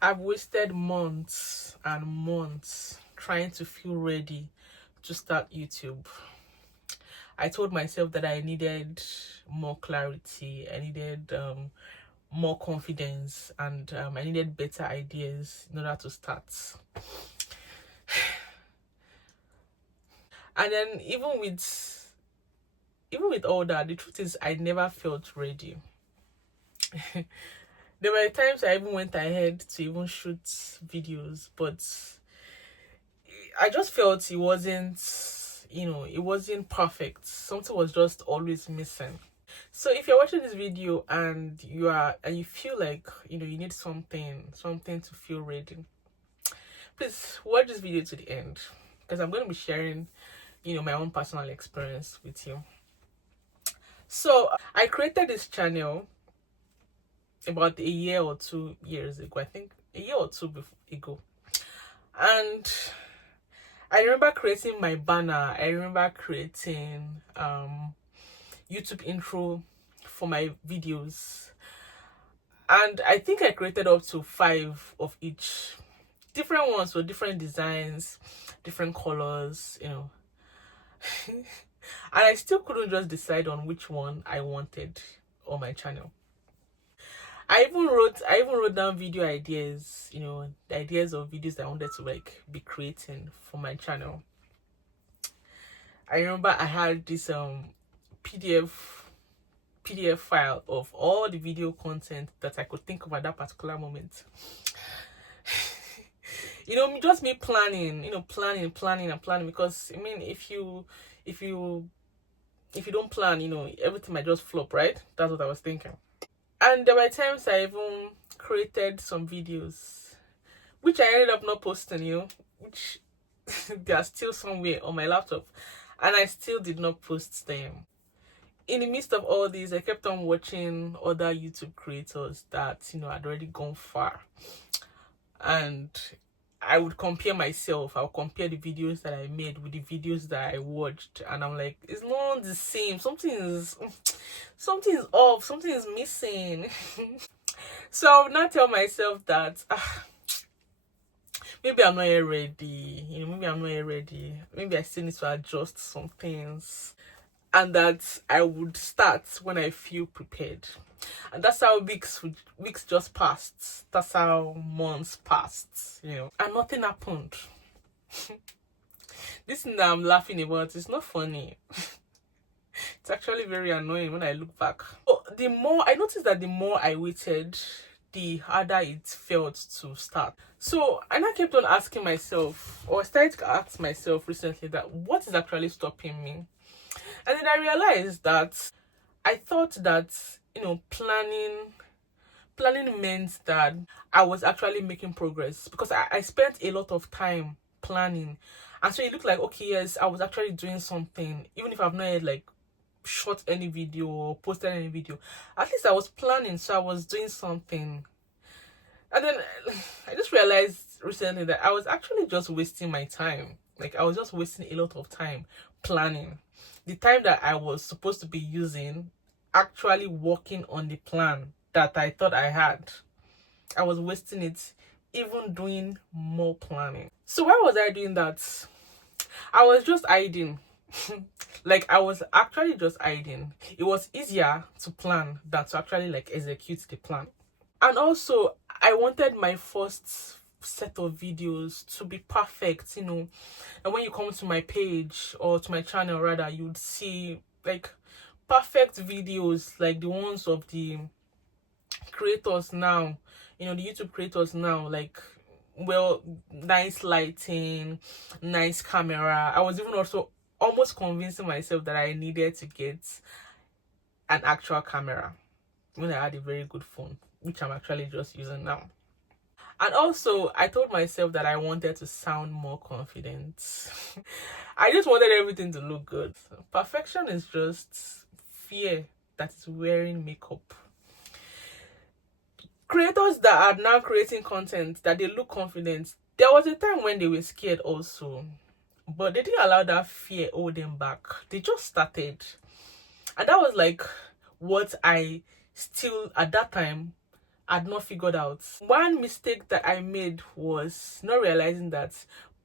I've wasted months and months trying to feel ready to start YouTube. I told myself that I needed more clarity, I needed more confidence, and I needed better ideas in order to start. And then even with all that, the truth is I never felt ready. There were times I even went ahead to even shoot videos, but I just felt it wasn't perfect. Something was just always missing. So if you're watching this video and you feel like you need something to feel ready, please watch this video to the end, because I'm going to be sharing my own personal experience with you. So I created this channel about a year or 2 years ago. I think a year or two ago. And I remember creating my banner. I remember creating YouTube intro for my videos. And I think I created up to 5 of each. Different ones with different designs, different colors, and I still couldn't just decide on which one I wanted on my channel. I even wrote down video ideas, the ideas of videos that I wanted to be creating for my channel. I remember I had this PDF file of all the video content that I could think of at that particular moment. Just me planning, planning and planning, because I mean, if you don't plan, everything might just flop, right? That's what I was thinking. And there were times I even created some videos which I ended up not posting, which they are still somewhere on my laptop, and I still did not post them. In the midst of all this, I kept on watching other YouTube creators that had already gone far, and I would compare myself. I would compare the videos that I made with the videos that I watched, and I'm like, it's not the same. Something is off. Something is missing. So I would not tell myself that maybe I'm not yet ready. Maybe I'm not yet ready. Maybe I still need to adjust some things, and that I would start when I feel prepared. And that's how weeks just passed. That's how months passed, and nothing happened. This thing that I'm laughing about is not funny. It's actually very annoying when I look back. But I noticed that the more I waited, the harder it felt to start. So I now kept on asking myself, or I started to ask myself recently, that what is actually stopping me? And then I realized that I thought that planning meant that I was actually making progress, because I spent a lot of time planning, and so it looked like, okay, yes, I was actually doing something, even if I've not yet shot any video or posted any video. At least I was planning, so I was doing something. And then I just realized recently that I was actually just wasting my time. I was just wasting a lot of time planning. The time that I was supposed to be using actually working on the plan that I thought I had, I was wasting it even doing more planning. So why was I doing that? I was just hiding. I was actually just hiding. It was easier to plan than to actually execute the plan. And also, I wanted my first set of videos to be perfect, and when you come to my page, or to my channel rather, you'd see perfect videos, like the ones of the creators now, the YouTube creators now, nice lighting, nice camera. I was even also almost convincing myself that I needed to get an actual camera when I had a very good phone, which I'm actually just using now. And also, I told myself that I wanted to sound more confident. I just wanted everything to look good. Perfection is just fear that is wearing makeup. Creators that are now creating content that they look confident, there was a time when they were scared also, but they didn't allow that fear hold them back. They just started, and that was what I still, at that time, I'd not figured out. One mistake that I made was not realizing that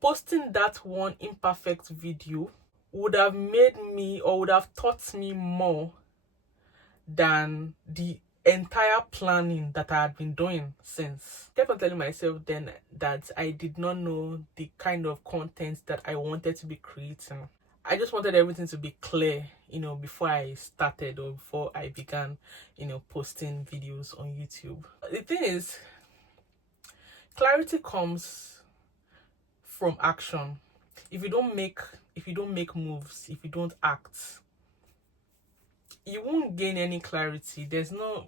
posting that one imperfect video would have made me, or would have taught me more than the entire planning that I had been doing since. I kept on telling myself then that I did not know the kind of content that I wanted to be creating. I just wanted everything to be clear, before I started, or before I began, posting videos on YouTube. The thing is, clarity comes from action. If you don't make moves, if you don't act, you won't gain any clarity. There's no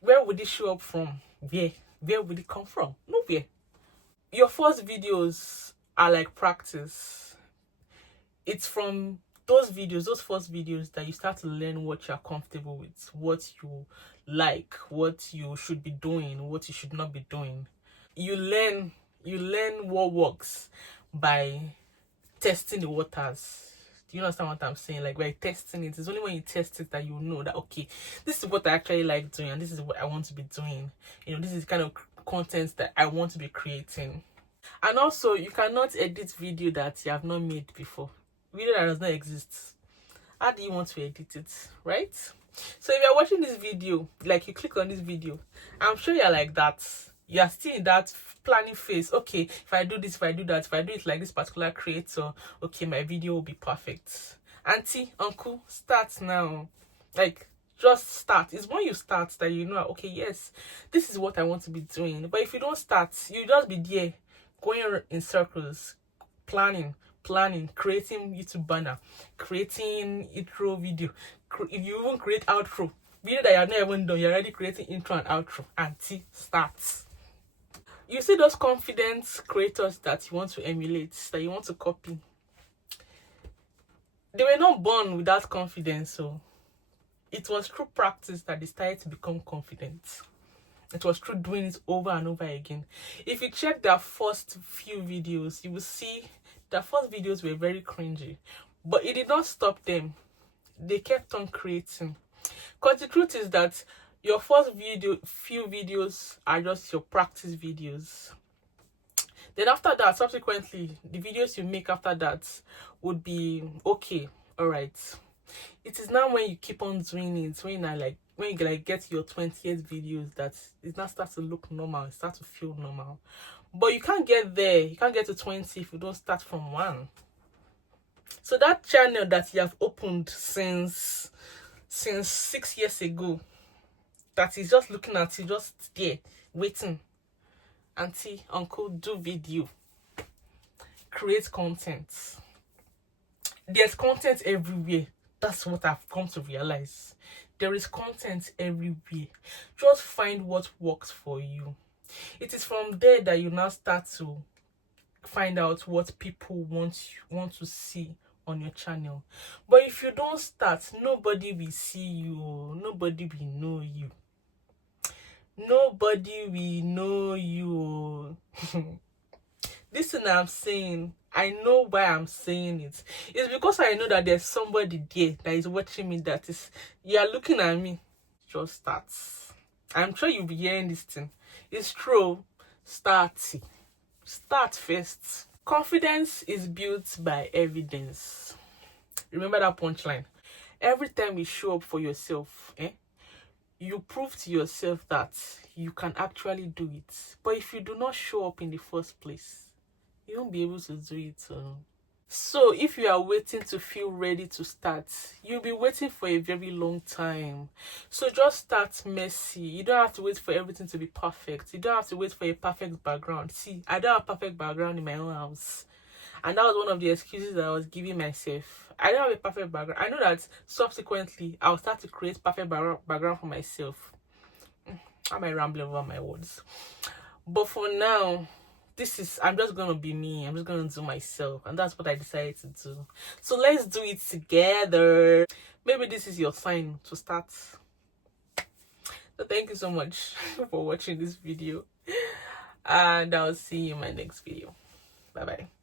where would it show up from? Where would it come from? Nowhere. Your first videos are like practice. It's from those first videos, that you start to learn what you're comfortable with, what you like, what you should be doing, what you should not be doing. You learn what works by testing the waters. Do you understand what I'm saying? Like, by testing it, it's only when you test it that you know that, okay, this is what I actually like doing, and this is what I want to be doing. This is the kind of content that I want to be creating. And also, you cannot edit video that you have not made before. Video that does not exist. How do you want to edit it, right? So if you're watching this video, like you click on this video, I'm sure you're like that. You're still in that planning phase. Okay, if I do this, if I do that, if I do it like this particular creator, okay, my video will be perfect. Auntie, uncle, start now. Like, just start. It's when you start that you know, okay, yes, this is what I want to be doing. But if you don't start, you just be there going in circles, planning, creating YouTube banner, creating intro video. If you even create outro video that you're not even done, you're already creating intro and outro. Auntie, starts. You see those confident creators that you want to emulate, that you want to copy. They were not born with that confidence, so it was through practice that they started to become confident. It was through doing it over and over again. If you check their first few videos, you will see their first videos were very cringy, but it did not stop them. They kept on creating. Because the truth is that your first few videos are just your practice videos. Then after that, subsequently, the videos you make after that would be okay, all right. It is now when you keep on doing it, when you get your 20th videos, that it now starts to look normal, it starts to feel normal. But you can't get there, you can't get to 20 if you don't start from 1. So that channel that you have opened since 6 years ago, that is just looking at you, just there, waiting. Auntie, uncle, do video. Create content. There's content everywhere. That's what I've come to realize. There is content everywhere. Just find what works for you. It is from there that you now start to find out what people want to see on your channel. But if you don't start, nobody will see you. Nobody will know you. Nobody will know you. This thing I'm saying, I know why I'm saying it. It's because I know that there's somebody there that is watching me, that is, you are looking at me. Just start. I'm sure you'll be hearing this thing. It's true. Start first. Confidence is built by evidence. Remember that punchline. Every time you show up for yourself, you prove to yourself that you can actually do it. But if you do not show up in the first place, you won't be able to do it. So if you are waiting to feel ready to start, you'll be waiting for a very long time. So just start messy. You don't have to wait for everything to be perfect. You don't have to wait for a perfect background. See, I don't have a perfect background in my own house. And that was one of the excuses that I was giving myself. I don't have a perfect background. I know that subsequently I'll start to create perfect background for myself. I might ramble over my words. But for now, I'm just gonna be me. I'm just gonna do myself, and that's what I decided to do. So let's do it together. Maybe this is your sign to start. So thank you so much for watching this video, and I'll see you in my next video. Bye bye.